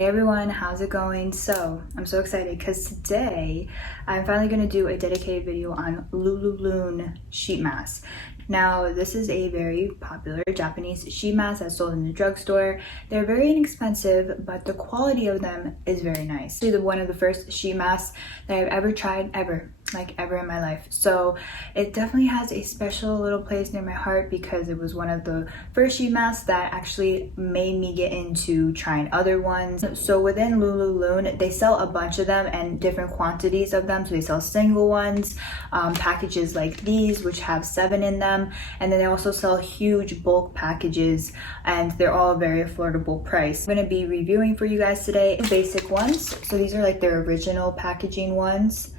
Hey everyone, how's it going? So I'm so excited because today I'm finally going to do a dedicated video on Lululun sheet masks. Now this is a very popular Japanese sheet mask that's sold in the drugstore. They're very inexpensive, but the quality of them is very nice. It's one of the first sheet masks that I've ever tried ever in my life. So it definitely has a special little place near my heart because it was one of the first sheet masks that actually made me get into trying other ones. So within Lululun, they sell a bunch of them and different quantities of them. So they sell single ones, packages like these, which have 7 in them. And then they also sell huge bulk packages and they're all very affordable price. I'm gonna be reviewing for you guys today the basic ones. So these are like their original packaging ones.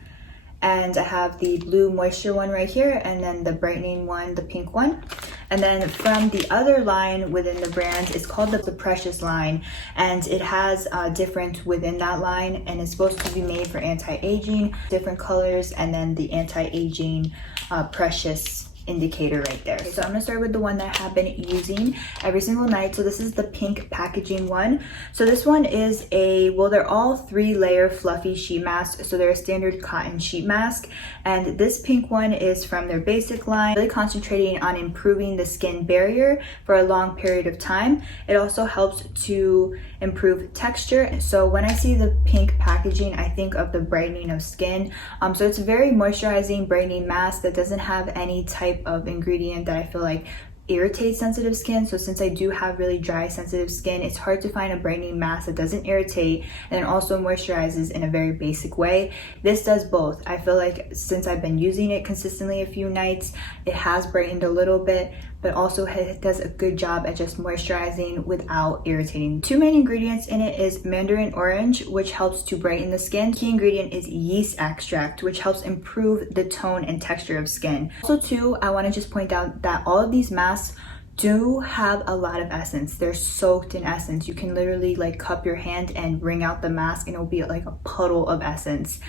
And I have the blue moisture one right here, and then the brightening one, the pink one. And then from the other line within the brand, it's called the Precious line, and it has different within that line, and it's supposed to be made for anti-aging, different colors, and then the anti-aging Precious indicator right there. So I'm gonna start with the one that I have been using every single night. So this is the pink packaging one. So this one is they're all 3-layer fluffy sheet masks. So they're a standard cotton sheet mask. And this pink one is from their basic line, really concentrating on improving the skin barrier for a long period of time. It also helps to improve texture. So when I see the pink packaging, I think of the brightening of skin. So it's a very moisturizing, brightening mask that doesn't have any type of ingredient that I feel like irritates sensitive skin. So since I do have really dry sensitive skin, it's hard to find a brightening mask that doesn't irritate and also moisturizes in a very basic way. This does both. I feel like since I've been using it consistently a few nights, it has brightened a little bit, but also it does a good job at just moisturizing without irritating. 2 main ingredients in it is mandarin orange, which helps to brighten the skin. Key ingredient is yeast extract, which helps improve the tone and texture of skin. Also too, I want to just point out that all of these masks do have a lot of essence. They're soaked in essence. You can literally like cup your hand and wring out the mask and it'll be like a puddle of essence.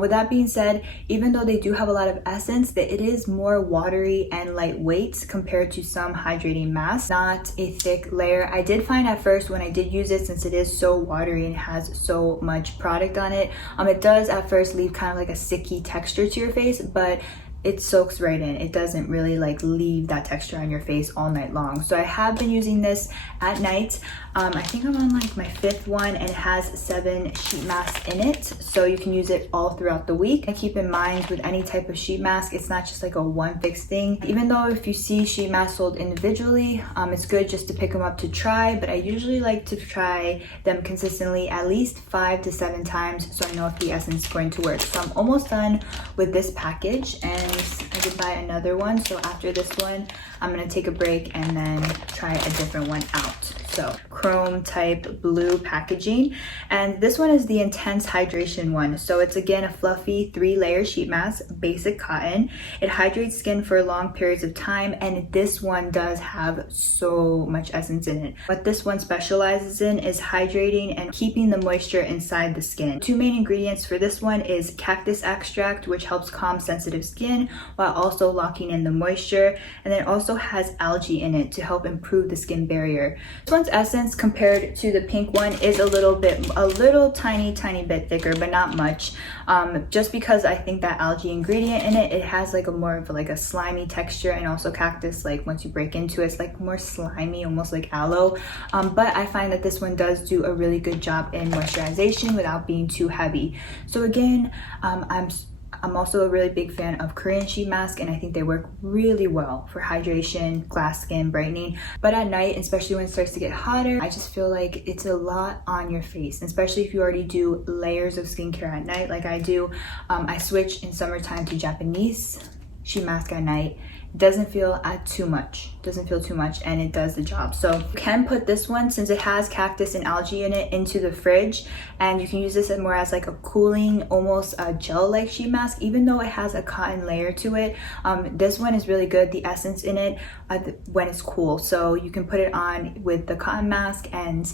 With that being said, even though they do have a lot of essence, that it is more watery and lightweight compared to some hydrating masks, not a thick layer. I did find at first when I did use it, since it is so watery and has so much product on it, it does at first leave kind of like a sticky texture to your face, but it soaks right in. It doesn't really like leave that texture on your face all night long. So I have been using this at night. I think I'm on like my 5th one and it has 7 sheet masks in it. So you can use it all throughout the week. And keep in mind with any type of sheet mask, it's not just like a one fixed thing. Even though if you see sheet masks sold individually, it's good just to pick them up to try, but I usually like to try them consistently at least 5 to 7 times so I know if the essence is going to work. So I'm almost done with this package and I did buy another one. So after this one, I'm gonna take a break and then try a different one out. So chrome type blue packaging, and this one is the intense hydration one. So it's again a fluffy 3-layer sheet mask, basic cotton. It hydrates skin for long periods of time, and this one does have so much essence in it. What this one specializes in is hydrating and keeping the moisture inside the skin. 2 main ingredients for this one is cactus extract, which helps calm sensitive skin while also locking in the moisture, and then it also has algae in it to help improve the skin barrier. This one's essence compared to the pink one is a little tiny bit thicker, but not much. Just because I think that algae ingredient in it has like a more of like a slimy texture, and also cactus, like once you break into it, it's like more slimy, almost like aloe. But I find that this one does do a really good job in moisturization without being too heavy. So again, I'm also a really big fan of Korean sheet masks, and I think they work really well for hydration, glass skin, brightening. But at night, especially when it starts to get hotter, I just feel like it's a lot on your face, especially if you already do layers of skincare at night like I do. I switch in summertime to Japanese sheet mask at night. It doesn't feel too much, and it does the job. So you can put this one, since it has cactus and algae in it, into the fridge, and you can use this more as like a cooling, almost a gel-like sheet mask, even though it has a cotton layer to it. This one is really good, the essence in it, when it's cool. So you can put it on with the cotton mask and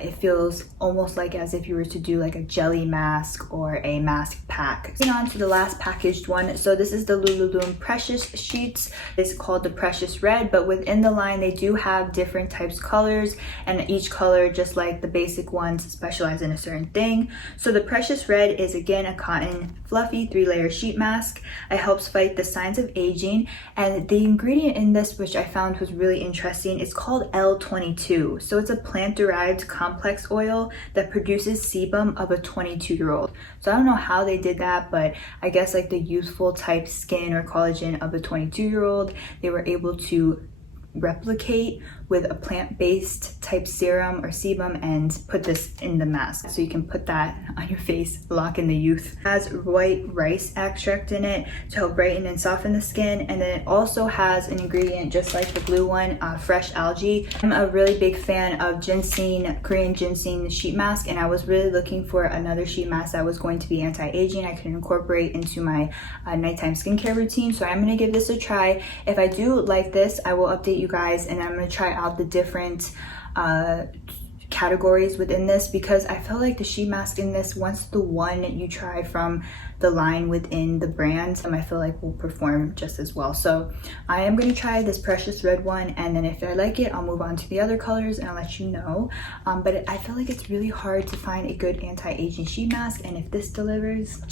it feels almost like as if you were to do like a jelly mask or a mask pack. Moving on to the last packaged one. So this is the Lululun Precious Sheets. It's called the Precious Red, but within the line they do have different types of colors, and each color, just like the basic ones, specialize in a certain thing. So the Precious Red is again a cotton fluffy 3-layer sheet mask. It helps fight the signs of aging, and the ingredient in this, which I found was really interesting, is called L22. So it's a plant-derived complex oil that produces sebum of a 22-year-old. So I don't know how they did that, but I guess like the youthful type skin or collagen of a 22-year-old, they were able to replicate with a plant-based type serum or sebum and put this in the mask. So you can put that on your face, lock in the youth. It has white rice extract in it to help brighten and soften the skin, and then it also has an ingredient just like the blue one, fresh algae. I'm a really big fan of ginseng, Korean ginseng sheet mask, and I was really looking for another sheet mask that was going to be anti-aging I could incorporate into my nighttime skincare routine. So I'm going to give this a try. If I do like this, I will update you guys, and I'm going to try out the different categories within this, because I feel like the sheet mask in this, once the one you try from the line within the brand, I feel like will perform just as well. So I am going to try this Precious Red one, and then if I like it, I'll move on to the other colors and I'll let you know. But I feel like it's really hard to find a good anti-aging sheet mask, and if this delivers,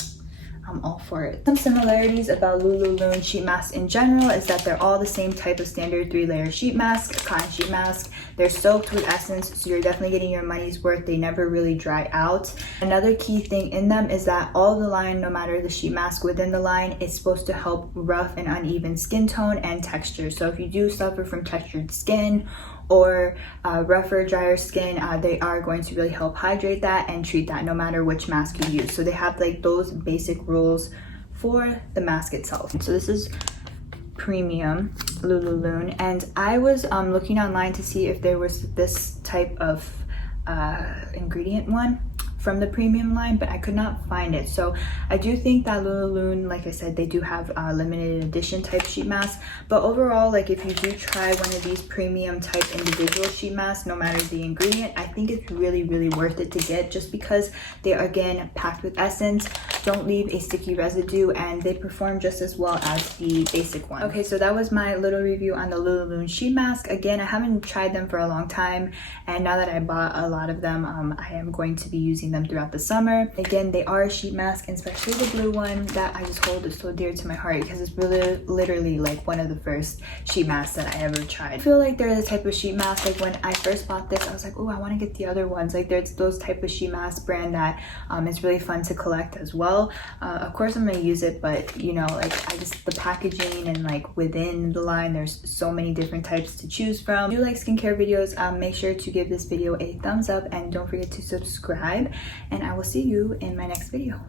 I'm all for it. Some similarities about Lululun sheet masks in general is that they're all the same type of standard 3-layer sheet mask, cotton sheet mask. They're soaked with essence, so you're definitely getting your money's worth. They never really dry out. Another key thing in them is that all the line, no matter the sheet mask within the line, is supposed to help rough and uneven skin tone and texture. So if you do suffer from textured skin or rougher, drier skin, they are going to really help hydrate that and treat that no matter which mask you use. So they have like those basic rules for the mask itself. So this is premium Lululun, and I was looking online to see if there was this type of ingredient one from the premium line, but I could not find it. So I do think that Lululun, like I said, they do have limited edition type sheet masks, but overall, like if you do try one of these premium type individual sheet masks, no matter the ingredient, I think it's really worth it to get, just because they are again packed with essence, don't leave a sticky residue, and they perform just as well as the basic one. Okay, so that was my little review on the Lululun sheet mask. Again, I haven't tried them for a long time, and now that I bought a lot of them, I am going to be using them throughout the summer. Again, they are a sheet mask, and especially the blue one that I just hold is so dear to my heart, because it's really literally like one of the first sheet masks that I ever tried. I feel like they're the type of sheet mask, like when I first bought this, I was like, oh, I want to get the other ones. Like there's those type of sheet mask brand that is really fun to collect as well. Of course I'm gonna use it, but you know, like the packaging and like within the line, there's so many different types to choose from. If you like skincare videos, make sure to give this video a thumbs up, and don't forget to subscribe, and I will see you in my next video.